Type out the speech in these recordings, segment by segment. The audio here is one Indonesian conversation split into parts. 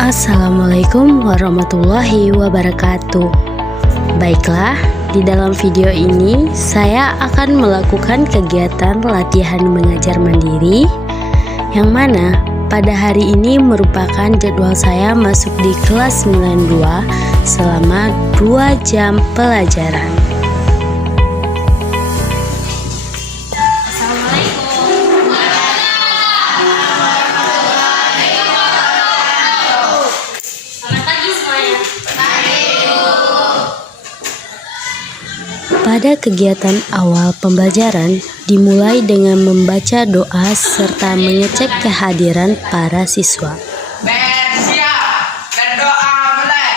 Assalamualaikum warahmatullahi wabarakatuh. Baiklah, di dalam video ini saya akan melakukan kegiatan latihan mengajar mandiri, yang mana pada hari ini merupakan jadwal saya masuk di kelas 92 selama 2 jam pelajaran. Pada kegiatan awal pembelajaran dimulai dengan membaca doa serta mengecek kehadiran para siswa. Bersiap, berdoa mulai.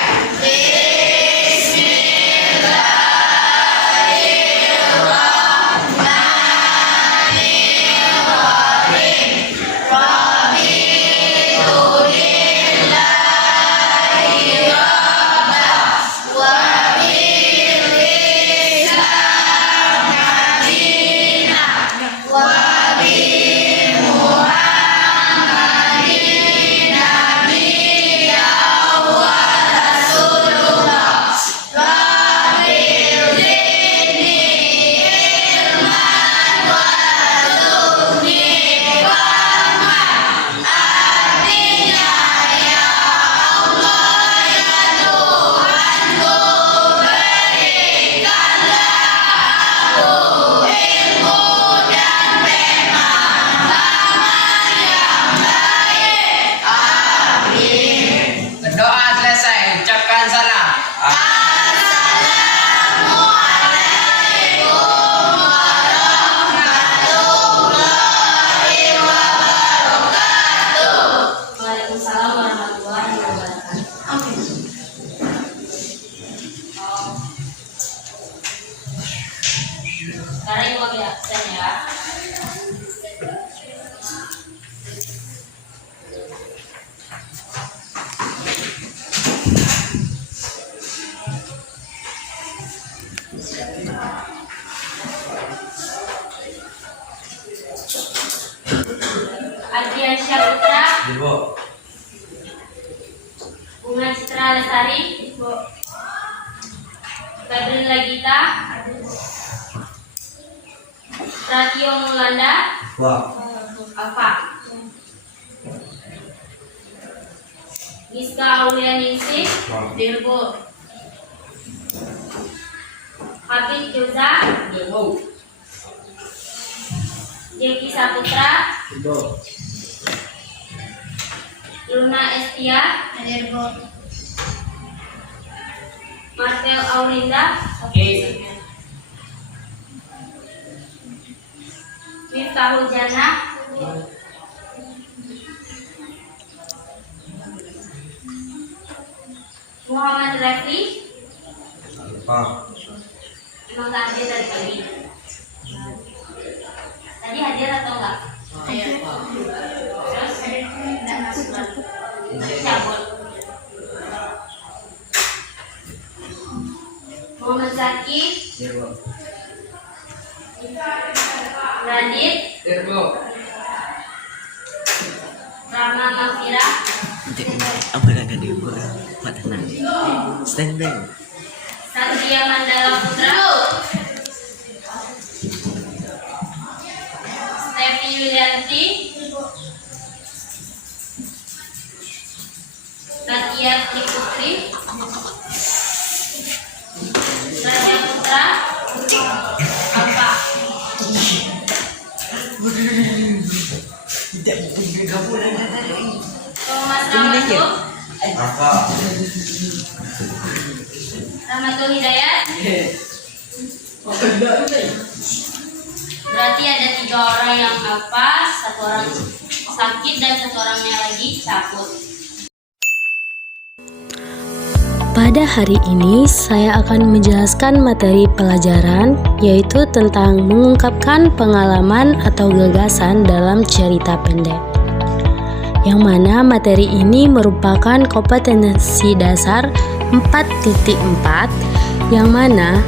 Doa selesai, ucapkan salam. Waalaikumsalam warahmatullahi wabarakatuh. Sekarang ibu ambil absen ya. Adrian Syahputra, Bunga Citra Lestari, Febri Gita, Pratio Mulanda, Alfa, Miska Aulianingsih, Dirbo, Habib Joza, Jeki Saputra, Luna Estia, Martel Aurinda, Miftahul Jana, Muhammad Refli. Emang gak hadir dari pagi? Tadi hadir atau enggak? Terus? Cabut. Muhammad Zaki, Radit, Rama Mafira, Satria Mandala Putra, Stefi Yulianti, Tatia Triputri, Raja Putra, Alfa. Thomas Ramatul Hidayat. Berarti ada 3 orang yang hafal, 1 orang sakit dan 1 orangnya lagi cabut. Pada hari ini saya akan menjelaskan materi pelajaran, yaitu tentang mengungkapkan pengalaman atau gagasan dalam cerita pendek. Yang mana materi ini merupakan kompetensi dasar 4.4, yang mana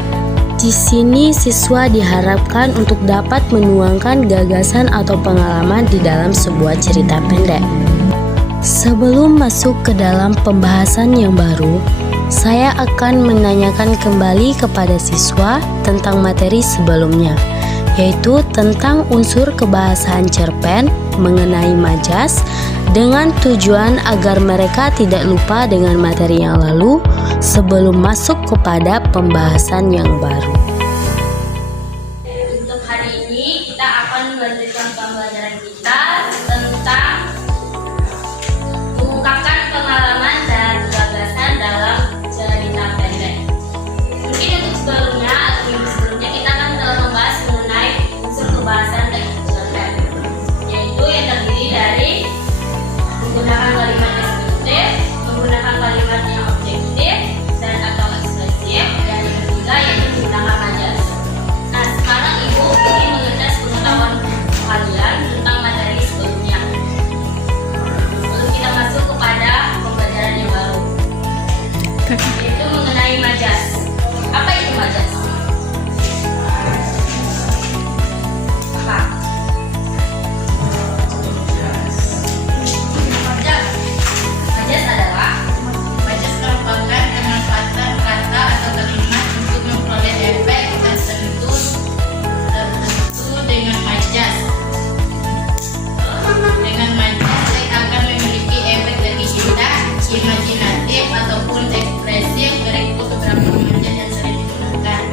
di sini siswa diharapkan untuk dapat menuangkan gagasan atau pengalaman di dalam sebuah cerita pendek. Sebelum masuk ke dalam pembahasan yang baru, saya akan menanyakan kembali kepada siswa tentang materi sebelumnya, yaitu tentang unsur kebahasaan cerpen mengenai majas, dengan tujuan agar mereka tidak lupa dengan materi yang lalu sebelum masuk kepada pembahasan yang baru. Untuk hari ini kita akan melanjutkan pembelajaran kita tentang mengungkapkan pengalaman dan gagasan dalam cerita pendek. Mungkin untuk sebelumnya atau minggu sebelumnya kita akan telah membahas mengenai unsur kebahasan dan cerpen, yaitu yang terdiri dari menggunakan kalimat deskriptif, menggunakan kalimat yang objektif dan atau ekspresif, dan yang ketiga yaitu menggunakan majas. Nah, sekarang Ibu ingin mengetes pengetahuan kalian tentang materi sebelumnya. Sebelum kita masuk kepada pembelajaran yang baru, yaitu mengenai majas. Apa itu majas? Apa? Majas adalah Majas merupakan pemanfaatan kata atau kalimat untuk memperoleh efek tertentu dengan majas. Dengan majas saya akan memiliki efek lebih indah, imajinatif ataupun ekspresif. Berikut beberapa majas yang sering digunakan.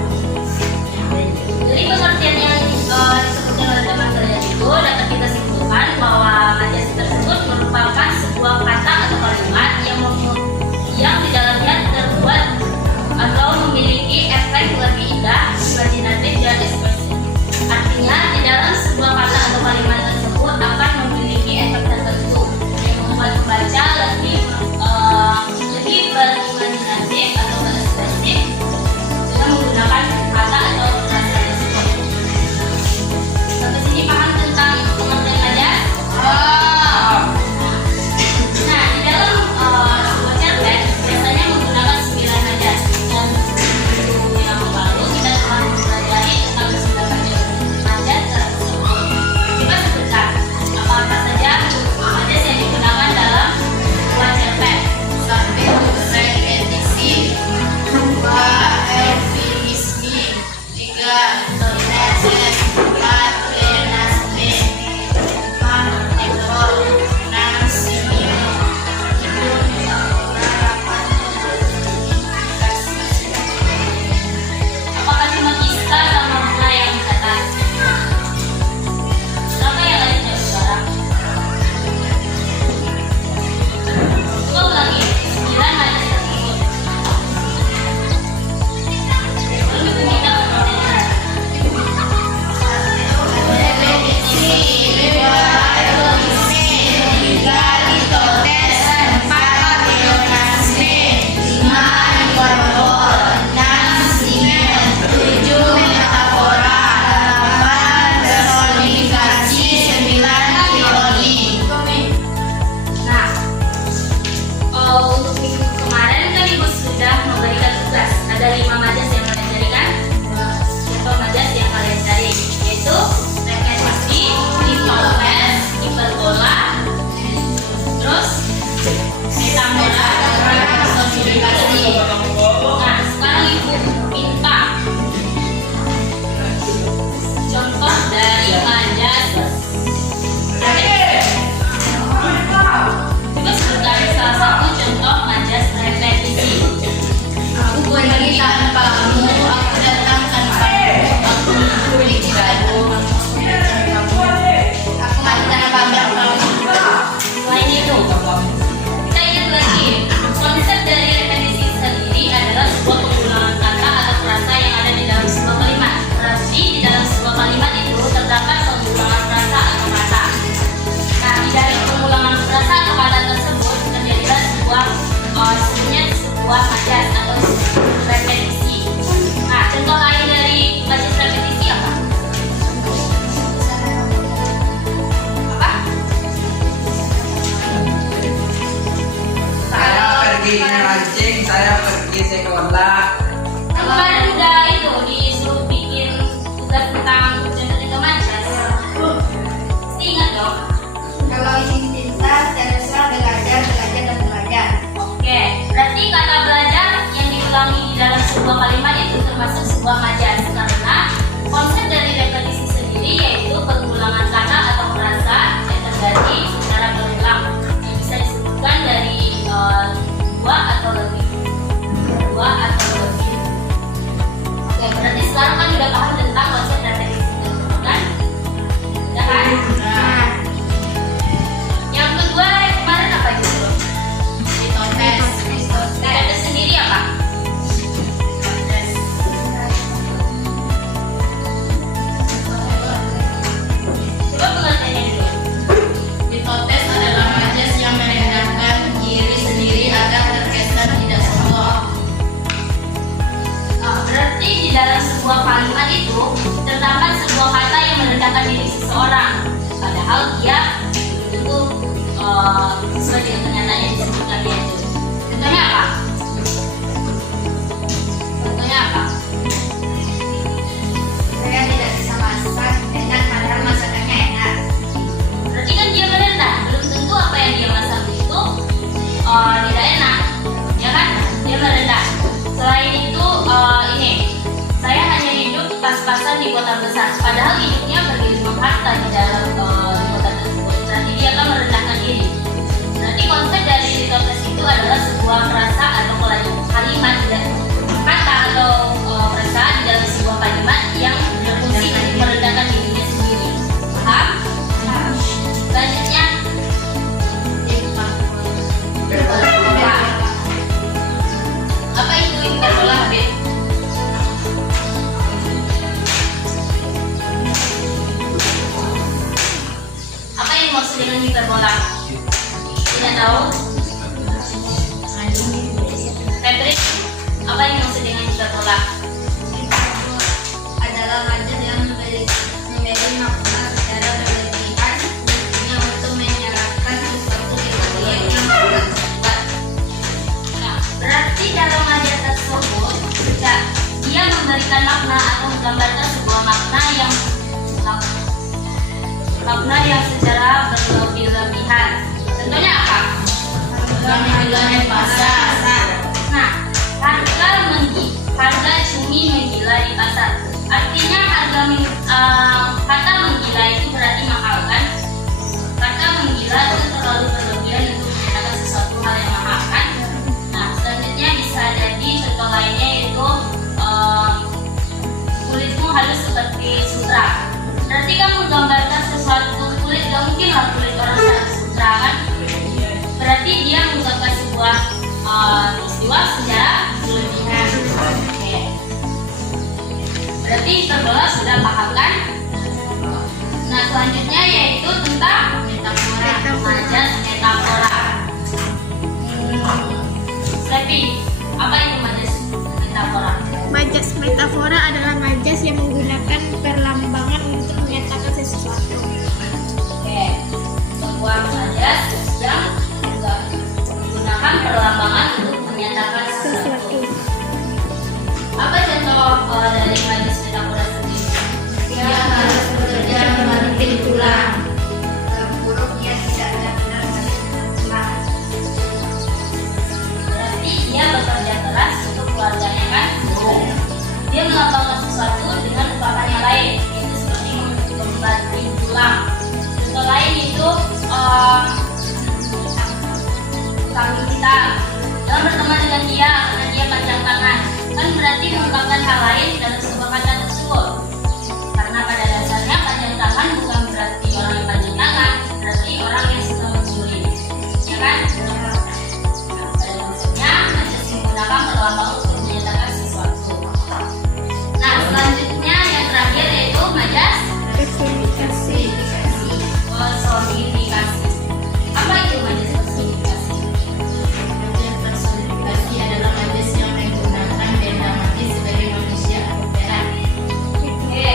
Dari pengertian yang disebutkan oleh teman kalian itu dapat kita simpulkan bahwa majas tersebut merupakan sebuah kata atau kalimat yang di dalamnya terbuat atau memiliki efek lebih indah, imajinatif dan ekspresif. Artinya di dalam sebuah kata atau kalimat tersebut akan memiliki efek tertentu yang membuat pembaca lebih berimajinatif atau berekspresif dengan menggunakan kata atau frasa tersebut. Sampai sini paham tentang pengertian majas? Nah, di dalam sebuah cerpen biasanya menggunakan 9 majas. Dan minggu yang lalu kita telah mempelajari tentang 9 majas tersebut. Coba sebutkan apa-apa saja majas yang digunakan dalam sebuah cerpen. 1. Repetisi, 2. Eufemisme, 3. Intonases, 4. Plenasme, 5. Ekor, 6. Simile, 7. Metafora, 8. Apakah cuma kisah sama bunga yang dicatat? Kenapa yang lain tidak bersuara? Coba ulangi 9 majas tersebut. Lalu Ibu minta pertanyaannya. Repetisi, 2. Eufemisme, 3. Litotes, 4. Pleonasme, 5. Hiperbol, 6. Simile, 7. Metafora, 8. Personifikasi, 9. Ironi. Nah, untuk minggu kemarin kan Ibu sudah memberikan tugas. Ada 5 majas yang kalian cari kan? Contoh majas yang kalian cari yaitu repetisi, litotes, hiperbola, terus metafora, dan personifikasi. Nah, sekarang Ibu minta contoh dari majas repetisi. Coba sebutkan salah satu contoh majas repetisi. Aku pergi tanpamu, aku datang tanpamu, aku memiliki tanpamu, aku mati tanpamu. Selain itu, kita ingat lagi, konsep dari repetisi sendiri adalah sebuah pengulangan kata atau frasa yang ada di dalam sebuah kalimat. Berarti di dalam sebuah kalimat itu terdapat pengulangan frasa atau kata. Nah, dari pengulangan frasa atau kata tersebut terjadilah sebuah majas atau repetisi. Nah, contoh lain dari majas repetisi apa? Apa? Saya pergi mancing, saya pergi sekolah. Kemarin udah itu disuruh bikin tugas tentang contoh majas. Pasti ingat dong. Kalau ingin pintar, teruslah belajar. seseorang, padahal dia itu sesuai dengan kenyataan yang disebutkan dia itu. Contohnya apa? Contohnya apa? Saya tidak bisa masak enak padahal masakannya enak. Berarti kan dia merendah. Belum tentu apa yang dia masak itu tidak enak, ya kan? Dia merendah. Selain itu ini, saya hanya hidup pas-pasan di kota besar, padahal hidupnya bergelimang harta di dalam kota tersebut. Berarti dia akan merendahkan diri. Berarti konsep dari Arisitoteles itu adalah sebuah frasa atau kalimat dan kata atau frasa di dalam sebuah kalimat yang berfungsi untuk merendahkan dirinya sendiri. Paham? Selanjutnya, hiperbola. Apa itu hiperbola, Habib? Apa yang maksud dengan hiperbola? Tidak tahu? Patrick, apa yang maksud dengan hiperbola? Adalah majas yang memberi makna secara berlebihan yang untuk menyerahkan sesuatu di bagian yang bukan sebuah. Nah, berarti dalam majas tersebut dia memberikan makna atau menggambarkan sebuah makna yang secara berlebih-lebihan. Contohnya apa? Menggila pasar. Nah, harga cumi menggila di pasar. Artinya kata menggila itu berarti mahal, kan? Kata menggila itu terlalu berlebihan untuk menyatakan sesuatu hal yang mahal, kan? Nah, selanjutnya bisa jadi contoh lainnya yaitu kulitmu halus seperti sutra. Berarti kamu menggambarkan sesuatu kulit, gak mungkin lah kulit orang seperti sutra, kan? Berarti dia menggambarkan sebuah peristiwa secara berlebihan. Oke. Berarti hiperbola sudah paham, kan? Nah, selanjutnya yaitu tentang metafora, majas metafora. Slepi, apa itu majas metafora? Majas metafora adalah majas yang menggunakan perlambangan untuk menyatakan sesuatu. Oke, sebuah majas yang menggunakan perlambangan untuk menyatakan sesuatu. Apa contoh dari majas metafora sendiri? Dia harus bekerja membanting tulang. Buruk dia tidak benar-benar tulang. Berarti dia bekerja keras untuk keluarganya, kan? Dia melambangkan sesuatu dengan ungkapan yang lain, yaitu seperti membanting tulang. Contoh lain itu kambing hitam. Dalam berteman dengan dia karena dia panjang tangan, kan berarti mengungkapkan hal lain dalam sebuah kata tersebut. Karena pada dasarnya panjang tangan bukan berarti orang yang panjang tangan, berarti orang yang suka mencuri, ya kan? Nah, pada dasarnya majas menggunakan perlambang untuk menyatakan sesuatu. Nah, selanjutnya yang terakhir yaitu majas Personifikasi. personifikasi. Apa itu majas personifikasi? Majas personifikasi adalah majas yang menggunakan benda mati sebagai manusia atau peran. Oke.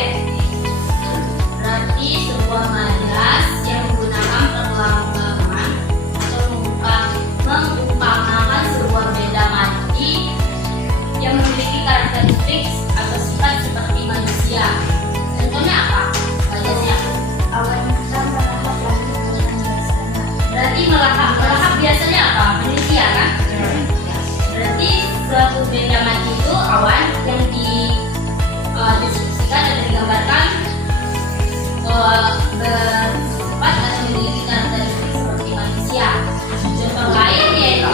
Berarti sebuah majas yang menggunakan perlambangan atau mengumpamakan sebuah benda mati yang memiliki karakteristik atau sifat seperti manusia. Contohnya apa? Majasnya. Awan hitam melahap langit dengan biasanya. Berarti melahap biasanya apa? Manusia, kan? Berarti suatu benda mati itu awan yang dideskripsikan dan digambarkan bersifat atau memiliki karakteristik seperti manusia. Contoh lain yaitu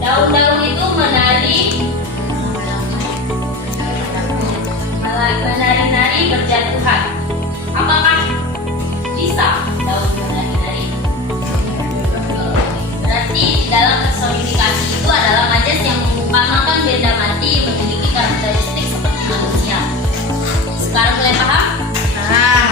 daun-daun itu menari-nari berjatuhan. Apakah bisa daun menari-nari? Berarti dalam personifikasi itu adalah majas yang mengumpamakan benda mati yang memiliki karakteristik seperti manusia. Sekarang mulai paham? Nah,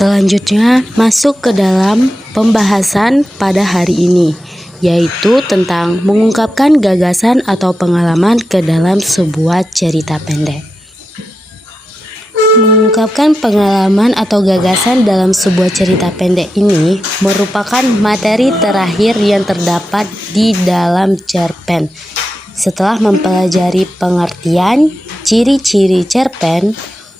Selanjutnya masuk ke dalam pembahasan pada hari ini, yaitu tentang mengungkapkan gagasan atau pengalaman ke dalam sebuah cerita pendek. Mengungkapkan pengalaman atau gagasan dalam sebuah cerita pendek ini merupakan materi terakhir yang terdapat di dalam cerpen. Setelah mempelajari pengertian, ciri-ciri cerpen,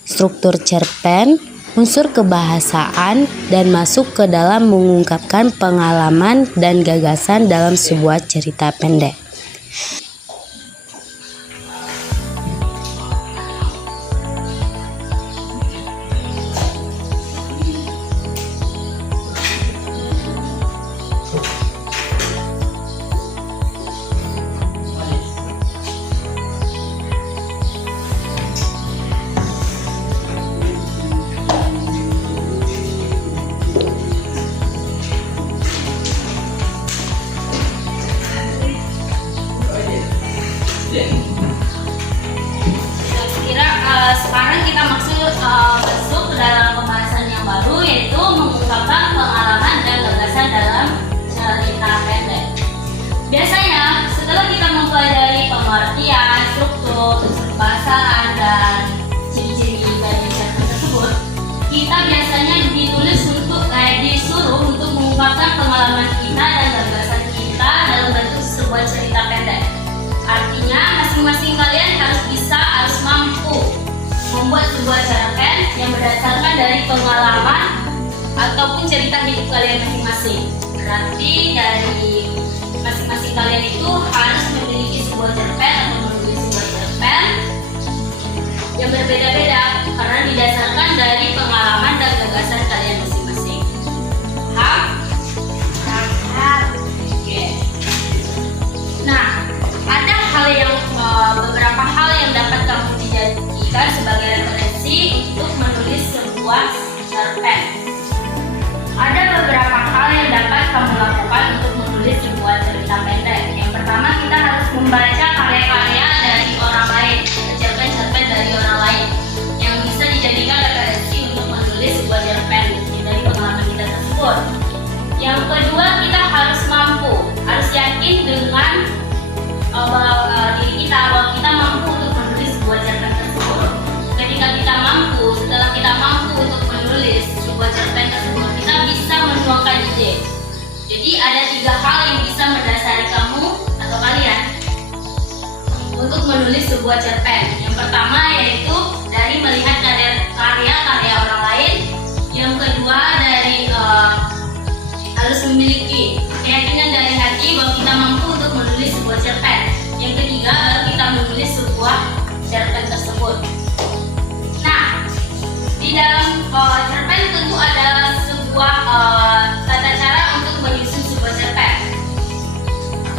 struktur cerpen, unsur kebahasaan, dan masuk ke dalam mengungkapkan pengalaman dan gagasan dalam sebuah cerita pendek. Sekarang kita masuk ke dalam pembahasan yang baru, yaitu mengungkapkan pengalaman dan gagasan dalam cerita pendek. Biasanya setelah kita mempelajari pengertian, struktur, bahasaan, dan ciri-ciri dari cerpen tersebut, kita biasanya disuruh untuk mengungkapkan pengalaman kita dan gagasan kita dalam bentuk sebuah cerita pendek. Artinya masing-masing kalian harus mampu membuat sebuah cerpen yang berdasarkan dari pengalaman ataupun cerita hidup kalian masing-masing. Berarti dari masing-masing kalian itu harus memiliki sebuah cerpen atau menulis sebuah cerpen yang berbeda-beda karena didasarkan dari pengalaman dan gagasan kalian masing-masing. Paham? Paham. Oke. Nah, ada beberapa hal yang dapat kamu dijadikan sebagai referensi untuk menulis sebuah cerpen. Ada beberapa hal yang dapat kamu lakukan untuk menulis sebuah cerita pendek. Yang pertama, kita harus membaca karya-karya dari orang lain, cerpen-cerpen dari orang lain yang bisa dijadikan referensi untuk menulis sebuah cerpen dari pengalaman kita tersebut. Yang kedua, kita harus yakin dengan diri kita bahwa kita mampu untuk menulis sebuah cerpen tersebut. Setelah kita mampu untuk menulis sebuah cerpen tersebut, kita bisa menuangkan ide. Jadi ada 3 hal yang bisa mendasari kamu atau kalian untuk menulis sebuah cerpen. Yang pertama yaitu dari melihat karya-karya orang lain. Yang kedua dari harus memiliki keyakinan dari hati bahwa kita mampu untuk menulis sebuah cerpen. Yang ketiga baru kita menulis sebuah cerpen tersebut. Nah, di dalam cerpen tentu ada sebuah tata cara untuk menyusun sebuah cerpen.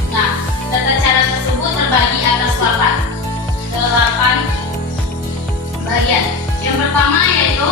Nah, tata cara tersebut terbagi atas 8 bagian. Yang pertama yaitu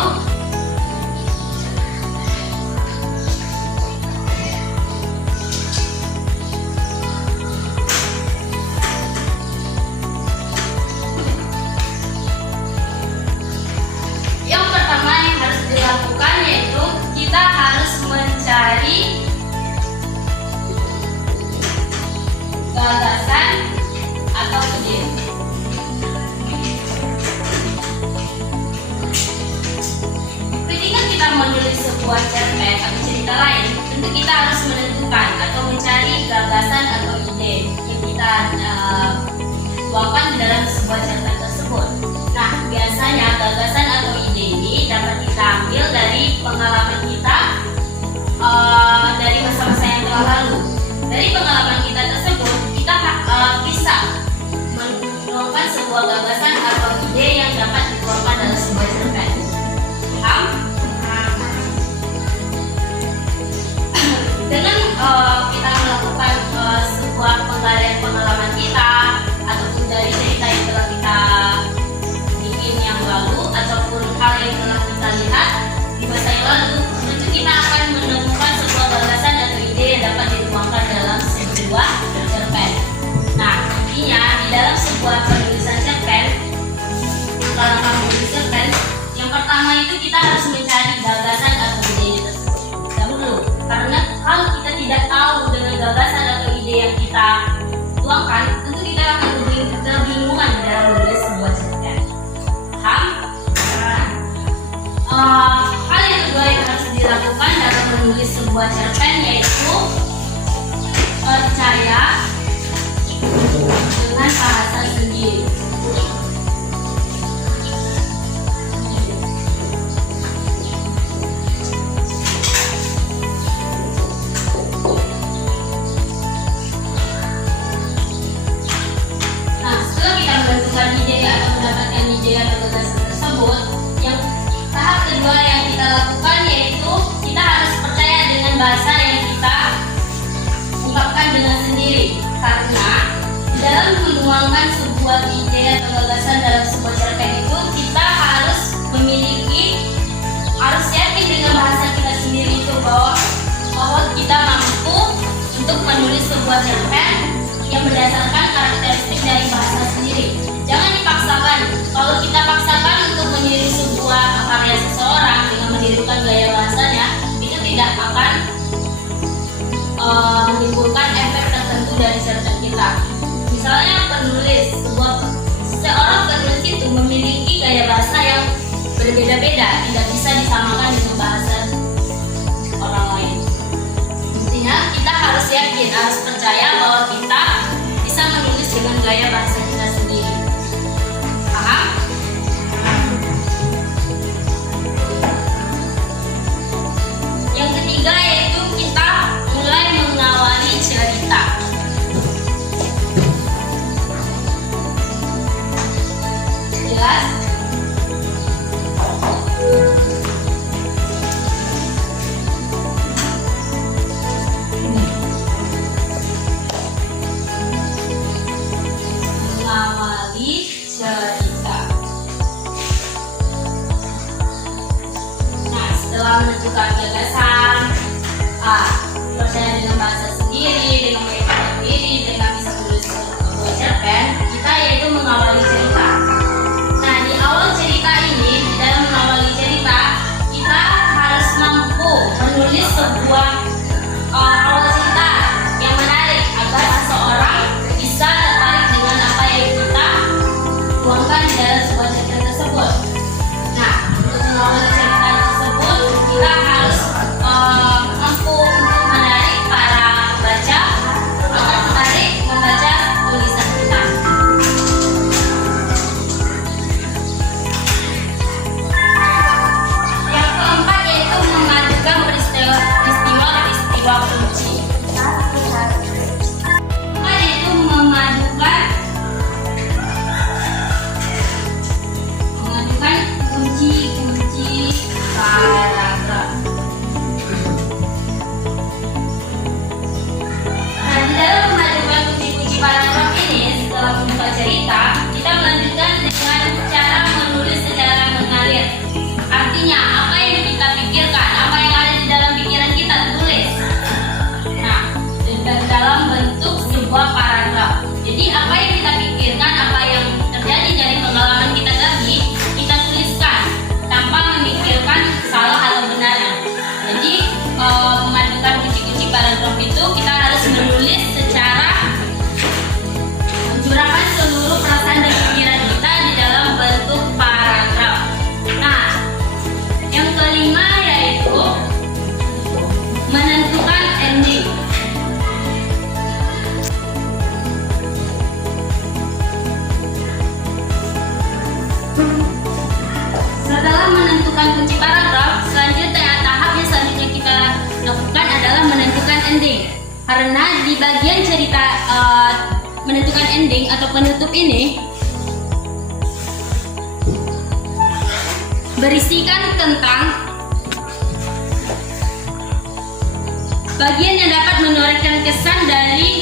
menulis sebuah cerpen, yaitu percaya dengan bahasa sendiri. Nah, setelah kita menentukan ide atau mendapatkan ide atau gagasan tersebut, yang tahap kedua yang kita lakukan yaitu kita harus percaya dengan bahasa yang kita ungkapkan dengan sendiri. Karena dalam menuangkan sebuah ide atau gagasan dalam sebuah cerpen itu, kita harus yakin dengan bahasa kita sendiri itu bahwa kita mampu untuk menulis sebuah cerpen yang berdasarkan karakteristik dari bahasa sendiri. Jangan dipaksakan. Kalau kita paksakan untuk meniru sebuah karya seseorang dengan menirukan gaya bahasanya, itu tidak akan menimbulkan efek tertentu dari cerpen kita. Misalnya seorang penulis itu memiliki gaya bahasa yang berbeda-beda, tidak bisa disamakan dengan bahasa orang lain. Intinya kita harus yakin, harus percaya bahwa kita bisa menulis dengan gaya bahasa kita sendiri. Paham? Yang ketiga yaitu kita mulai mengawali cerita. Jelas? Mengawali cerita. Nah, setelah menentukan gagasan, percaya dengan bahasa sendiri, dengan gaya sendiri, dengan bisa menulis sebuah cerpen, kita yaitu mengawali cerita. Nah, di awal cerita ini, di dalam mengawali cerita, kita harus mampu menulis sebuah awal cerita yang menarik agar seseorang bisa tertarik dengan apa yang kita tuangkan di dalam sebuah cerita tersebut. Nah, untuk mengawali cerita tersebut, kita harus mampu untuk menarik para pembaca agar tertarik membaca tulisan kita. Yang keempat yaitu memadukan peristiwa kunci. Keempat yaitu memadukan kunci-kunci paragraf. Nah, di dalam memadukan kunci-kunci paragraf ini, setelah membuka cerita, kita melanjutkan dengan cara menulis secara mengalir. Artinya, apa yang kita pikirkan, apa yang ada di dalam pikiran kita, tulis. Nah, dalam bentuk sebuah paragraf. Jadi, apa yang kita pikirkan, apa yang terjadi dari pengalaman kita tadi, kita tuliskan tanpa memikirkan salah atau benarnya. Jadi, memadukan kunci-kunci paragraf itu kita harus menulis secara mencurahkan seluruh perasaan dan pikiran kita di dalam bentuk paragraf. Nah, yang kelima yaitu menentukan ending. Setelah menentukan kunci paragraf, tahap yang selanjutnya kita lakukan adalah menentukan ending. Karena di bagian cerita menentukan ending atau penutup ini berisikan tentang bagian yang dapat menorehkan kesan dari